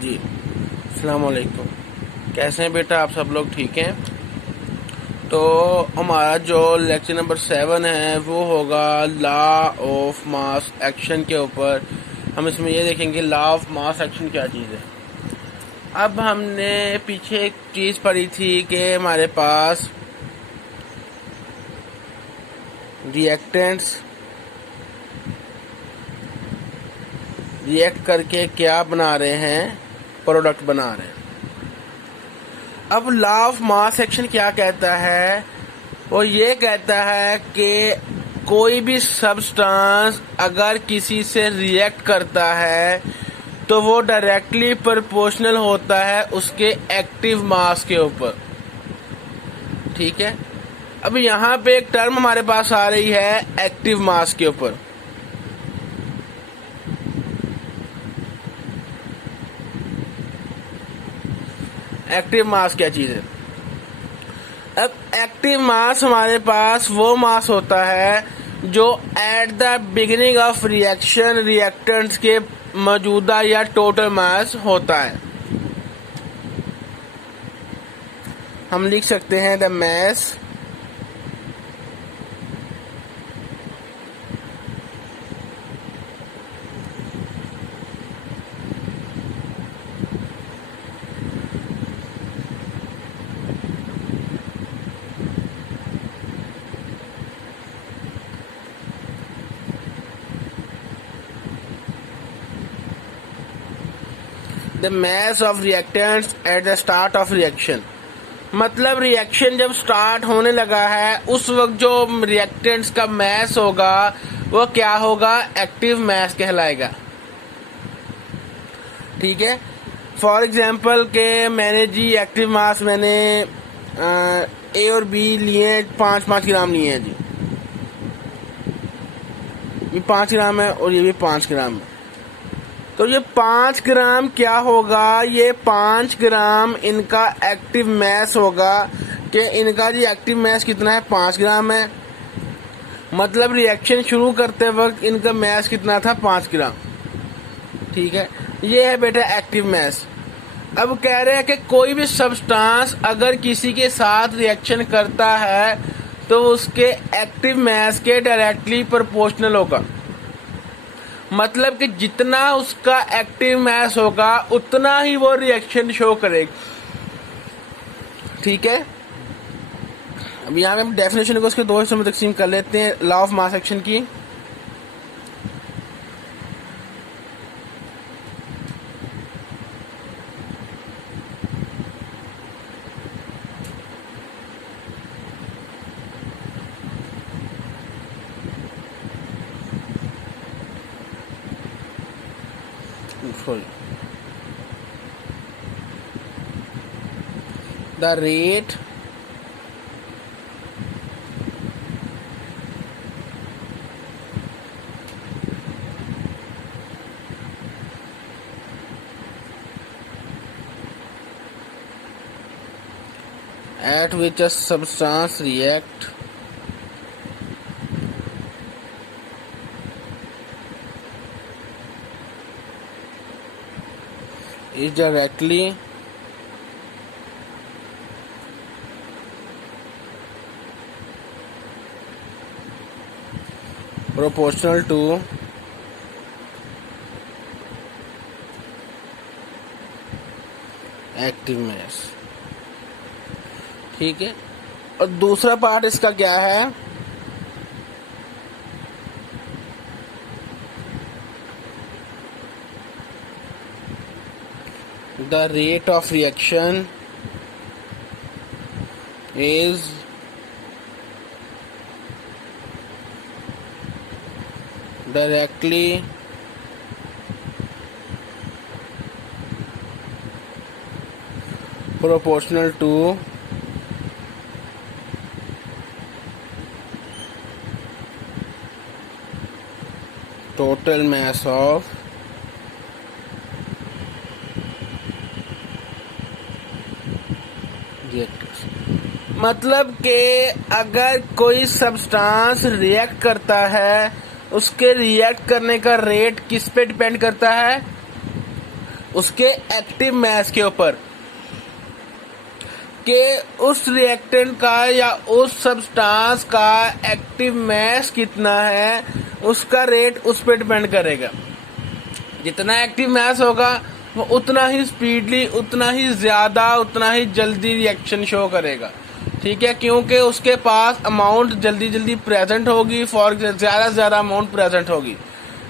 जी अस्सलाम वालेकुम। कैसे हैं बेटा आप सब लोग? ठीक हैं। तो हमारा जो लेक्चर नंबर 7 है वो होगा लॉ ऑफ मास एक्शन के ऊपर। हम इसमें ये देखेंगे लॉ ऑफ मास एक्शन क्या चीज़ है। अब हमने पीछे एक चीज़ पढ़ी थी कि हमारे पास रिएक्टेंट्स रिएक्ट करके क्या बना रहे हैं, प्रोडक्ट बना रहे हैं। अब लॉ ऑफ मास एक्शन क्या कहता है? वो ये कहता है कि कोई भी सब्सटेंस अगर किसी से रिएक्ट करता है तो वो डायरेक्टली प्रोपोर्शनल होता है उसके एक्टिव मास के ऊपर। ठीक है। अब यहाँ पे एक टर्म हमारे पास आ रही है एक्टिव मास के ऊपर। एक्टिव मास क्या चीज़ है? अब एक्टिव मास हमारे पास वो मास होता है जो at the beginning of reaction reactants के मौजूदा या टोटल मास होता है। हम लिख सकते हैं the mass the mass of reactants at the start of reaction. मतलब रिएक्शन जब स्टार्ट होने लगा है उस वक्त जो रिएक्टेंट्स का मैस होगा वो क्या होगा? एक्टिव मैस कहलाएगा। ठीक है। फॉर एग्जांपल के मैंने जी एक्टिव मास मैंने ए और बी लिए 5-5 ग्राम लिए हैं जी। ये 5 ग्राम है और ये भी 5 ग्राम है। तो ये 5 ग्राम क्या होगा? ये 5 ग्राम इनका एक्टिव मैस होगा कि इनका जी एक्टिव मैस कितना है? 5 ग्राम है। मतलब रिएक्शन शुरू करते वक्त इनका मैस कितना था? 5 ग्राम। ठीक है। ये है बेटा एक्टिव मैस। अब कह रहे हैं कि कोई भी सब्सटेंस अगर किसी के साथ रिएक्शन करता है तो उसके एक्टिव मैस के डायरेक्टली प्रोपोर्शनल होगा। मतलब कि जितना उसका एक्टिव मैस होगा उतना ही वो रिएक्शन शो करेगा। ठीक है। अब यहाँ पे हम डेफिनेशन को उसके दो हिस्सों में तकसीम कर लेते हैं लॉ ऑफ मास एक्शन की। The rate at which a substance react is directly proportional to active mass. ठीक है। और दूसरा पार्ट इसका क्या है? The rate of reaction is directly proportional to total mass of reactors। मतलब कि अगर कोई सब्सटेंस रिएक्ट करता है उसके रिएक्ट करने का रेट किस पे डिपेंड करता है? उसके एक्टिव मास के ऊपर कि उस रिएक्टेंट का या उस सब्सटेंस का एक्टिव मास कितना है, उसका रेट उस पर डिपेंड करेगा। जितना एक्टिव मास होगा वो उतना ही स्पीडली, उतना ही ज्यादा, उतना ही जल्दी रिएक्शन शो करेगा। ठीक है, क्योंकि उसके पास अमाउंट जल्दी जल्दी प्रेजेंट होगी, फॉर ज्यादा से ज्यादा अमाउंट प्रेजेंट होगी।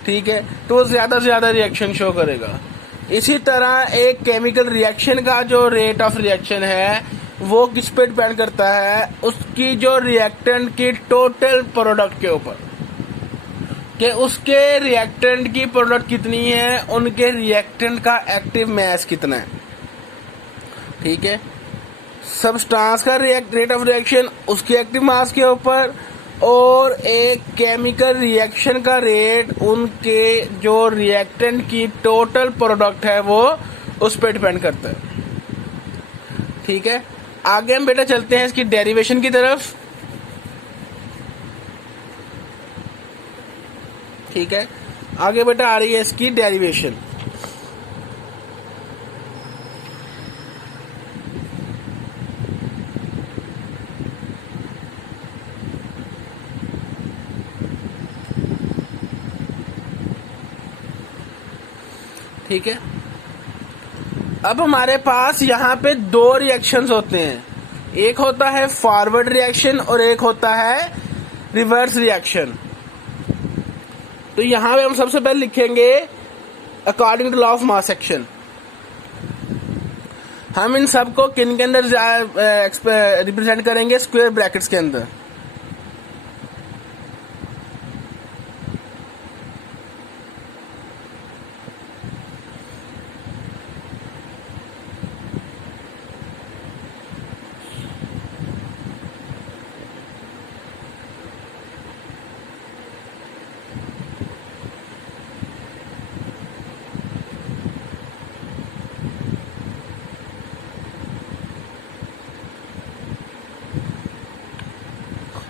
ठीक है, तो वो ज्यादा से ज्यादा रिएक्शन शो करेगा। इसी तरह एक केमिकल रिएक्शन का जो रेट ऑफ रिएक्शन है वो किस पे डिपेंड करता है, उसकी जो रिएक्टेंट की टोटल प्रोडक्ट के ऊपर, कि उसके रिएक्टेंट की प्रोडक्ट कितनी है, उनके रिएक्टेंट का एक्टिव मास कितना है। ठीक है, सब्सटेंस का रेट ऑफ रिएक्शन उसके एक्टिव मास के ऊपर, और एक केमिकल रिएक्शन का रेट उनके जो रिएक्टेंट की टोटल प्रोडक्ट है वो उस पर डिपेंड करता है। ठीक है, आगे हम बेटा चलते हैं इसकी डेरिवेशन की तरफ। ठीक है, आगे बेटा आ रही है इसकी डेरिवेशन। ठीक है, अब हमारे पास यहाँ पे दो रिएक्शंस होते हैं, एक होता है फॉरवर्ड रिएक्शन और एक होता है रिवर्स रिएक्शन। तो यहाँ पे हम सबसे पहले लिखेंगे according to law of mass action. हम इन सबको किन के अंदर रिप्रेजेंट करेंगे, स्क्वायर ब्रैकेट्स के अंदर।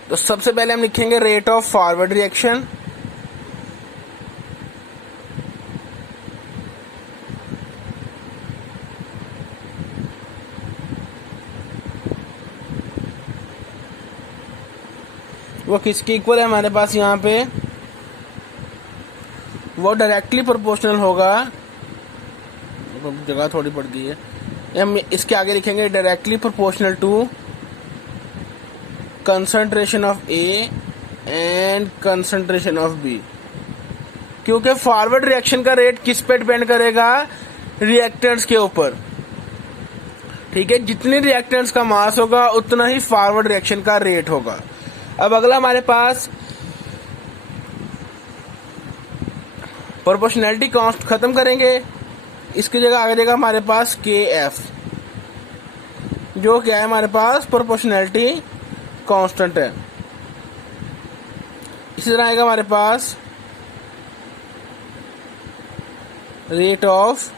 तो सबसे पहले हम लिखेंगे रेट ऑफ फॉरवर्ड रिएक्शन। वो किसके इक्वल है हमारे पास यहाँ पे, वो डायरेक्टली प्रोपोर्शनल होगा, तो जगह थोड़ी बढ़ गई है, हम इसके आगे लिखेंगे directly proportional to concentration of A and concentration of B. क्योंकि फॉरवर्ड रिएक्शन का रेट किस पे डिपेंड करेगा, रिएक्टेंट्स के ऊपर। ठीक है, जितनी रिएक्टेंट्स का मास होगा उतना ही फॉरवर्ड रिएक्शन का रेट होगा। अब अगला हमारे पास प्रोपोर्शनैलिटी कांस्ट खत्म करेंगे, इसकी जगह आ जाएगा हमारे पास के एफ, जो क्या है हमारे पास प्रोपोर्शनैलिटी कांस्टेंट है। इसी तरह आएगा हमारे पास रेट ऑफ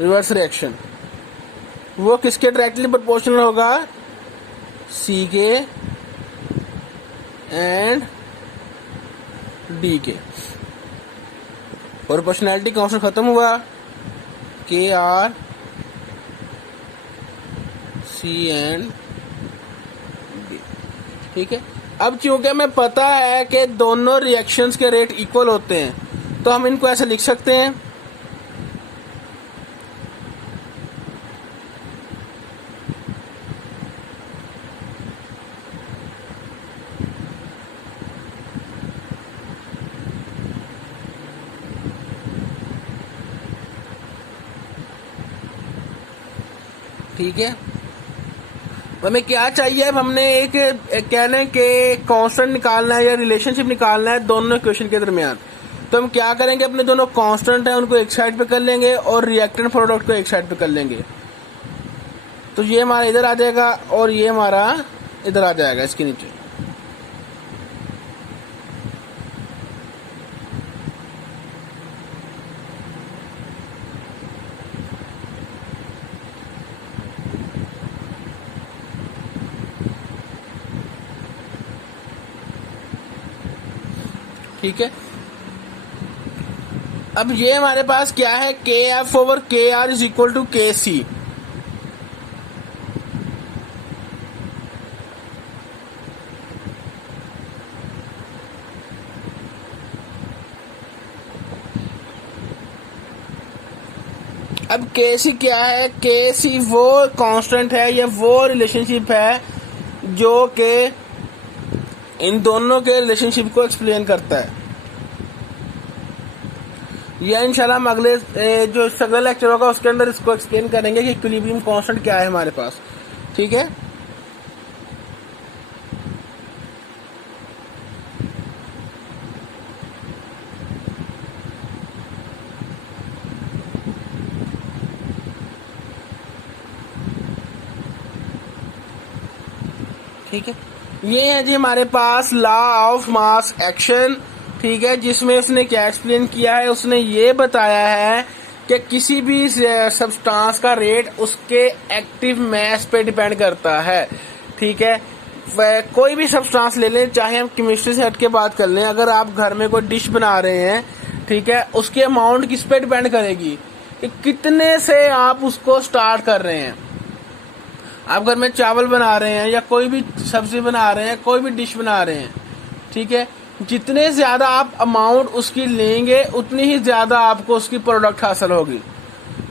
रिवर्स रिएक्शन, वो किसके डायरेक्टली प्रोपोर्शनल होगा, सी के एंड डी के। प्रोपोर्शनैलिटी कांस्टेंट खत्म हुआ, के आर सी एंड डी। ठीक है, अब चूंकि हमें पता है कि दोनों रिएक्शंस के रेट इक्वल होते हैं, तो हम इनको ऐसे लिख सकते हैं, ठीक है। हमें क्या चाहिए, अब हमने एक कहने के कांस्टेंट निकालना है या रिलेशनशिप निकालना है दोनों इक्वेशन के दरमियान। तो हम क्या करेंगे, अपने दोनों कांस्टेंट है उनको एक साइड पे कर लेंगे और रिएक्टेंट प्रोडक्ट को एक साइड पे कर लेंगे। तो ये हमारा इधर आ जाएगा और ये हमारा इधर आ जाएगा इसके नीचे। ठीक है। अब ये हमारे पास क्या है, के एफ ओवर के आर इज इक्वल टू के सी। अब के सी क्या है, के सी वो कांस्टेंट है या वो रिलेशनशिप है जो कि इन दोनों के रिलेशनशिप को एक्सप्लेन करता है। यह इंशाल्लाह हम अगले जो अगला लेक्चर होगा उसके अंदर इसको एक्सप्लेन करेंगे कि इक्विलिब्रियम कांस्टेंट क्या है हमारे पास। ठीक है। ठीक है, ये है जी हमारे पास लॉ ऑफ मास एक्शन। ठीक है, जिसमें उसने क्या एक्सप्लेन किया है, उसने ये बताया है कि किसी भी सब्सटेंस का रेट उसके एक्टिव मास पे डिपेंड करता है। ठीक है, कोई भी सब्सटेंस ले लें, चाहे हम केमिस्ट्री से हट के बात कर लें, अगर आप घर में कोई डिश बना रहे हैं, ठीक है, उसकी अमाउंट किस पे डिपेंड करेगी कि कितने से आप उसको स्टार्ट कर रहे हैं। आप घर में चावल बना रहे हैं या कोई भी सब्जी बना रहे हैं, कोई भी डिश बना रहे हैं, ठीक है, जितने ज्यादा आप अमाउंट उसकी लेंगे उतनी ही ज्यादा आपको उसकी प्रोडक्ट हासिल होगी।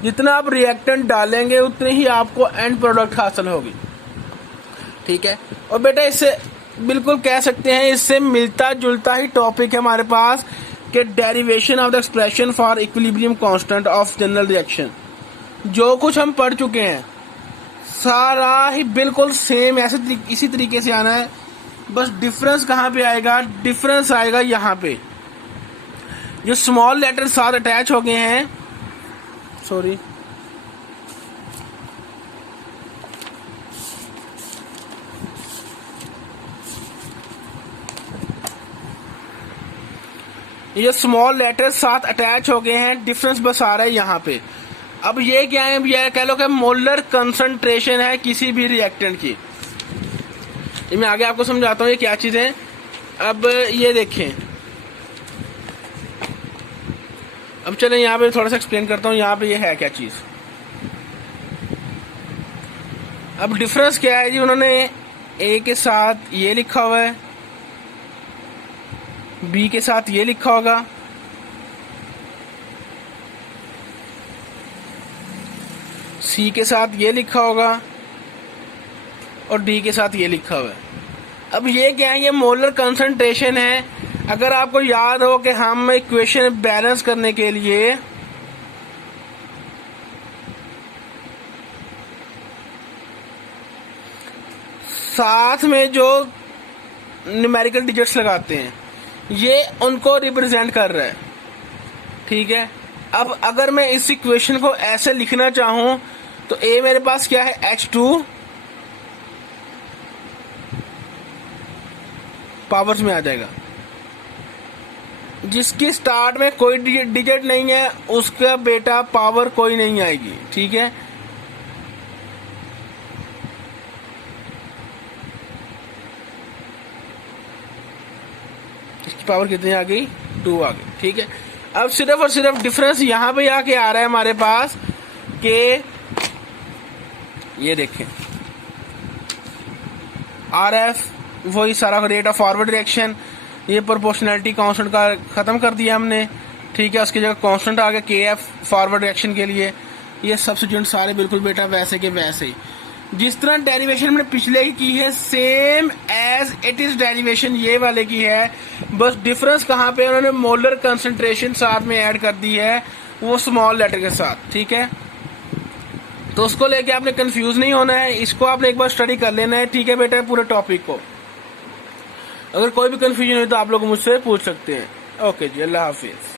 जितना आप रिएक्टेंट डालेंगे उतनी ही आपको एंड प्रोडक्ट हासिल होगी। ठीक है, और बेटा इससे बिल्कुल कह सकते हैं, इससे मिलता जुलता ही टॉपिक है हमारे पास कि derivation of the expression for equilibrium constant of general reaction. जो कुछ हम पढ़ चुके हैं सारा ही बिल्कुल सेम ऐसे इसी तरीके से आना है, बस डिफरेंस कहाँ पे आएगा, डिफरेंस आएगा यहाँ पे। जो स्मॉल लेटर साथ अटैच हो गए हैं, सॉरी, ये स्मॉल लेटर साथ अटैच हो गए हैं, डिफरेंस बस आ रहा है यहाँ पे। अब ये क्या है, ये कह लो कि मोलर कंसंट्रेशन है किसी भी रिएक्टेंट की। ये मैं आगे आपको समझाता हूँ ये क्या चीज है। अब ये देखें, अब चलें यहाँ पे थोड़ा सा एक्सप्लेन करता हूँ यहाँ पे ये है क्या चीज। अब डिफरेंस क्या है जी, उन्होंने ए के साथ ये लिखा हुआ है, बी के साथ ये लिखा होगा, सी के साथ ये लिखा होगा और डी के साथ ये लिखा हुआ है। अब ये क्या है, ये मोलर कंसंट्रेशन है। अगर आपको याद हो कि हम इक्वेशन बैलेंस करने के लिए साथ में जो न्यूमेरिकल डिजिट्स लगाते हैं ये उनको रिप्रेजेंट कर रहा है। ठीक है, अब अगर मैं इस इक्वेशन को ऐसे लिखना चाहूं तो ए मेरे पास क्या है, H2 पावर्स में आ जाएगा। जिसकी स्टार्ट में कोई डिजिट नहीं है उसका बेटा पावर कोई नहीं आएगी। ठीक है, इसकी पावर कितनी आ गई, 2 आ गई। ठीक है, अब सिर्फ और सिर्फ डिफरेंस यहां पे आके आ रहा है हमारे पास कि ये देखें RF वही सारा रेट ऑफ फॉरवर्ड रिएक्शन, ये प्रोपोर्शनैलिटी कांस्टेंट का खत्म कर दिया हमने। ठीक है, उसकी जगह कांस्टेंट आ गया KF फॉरवर्ड रिएक्शन के लिए। ये सब्स्टिट्यूएंट सारे बिल्कुल बेटा वैसे के वैसे ही, जिस तरह डेरिवेशन हमने पिछले की है same as it is derivation ये वाले की है। बस डिफरेंस कहाँ पे, उन्होंने मोलर कंसंट्रेशन साथ में ऐड कर दी है, वो स्मॉल लेटर के साथ। ठीक है, तो उसको लेके आपने कंफ्यूज नहीं होना है, इसको आपने एक बार स्टडी कर लेना है। ठीक है बेटा, पूरे टॉपिक को अगर कोई भी कंफ्यूजन हो तो आप लोग मुझसे पूछ सकते हैं। ओके जी, अल्लाह हाफिज।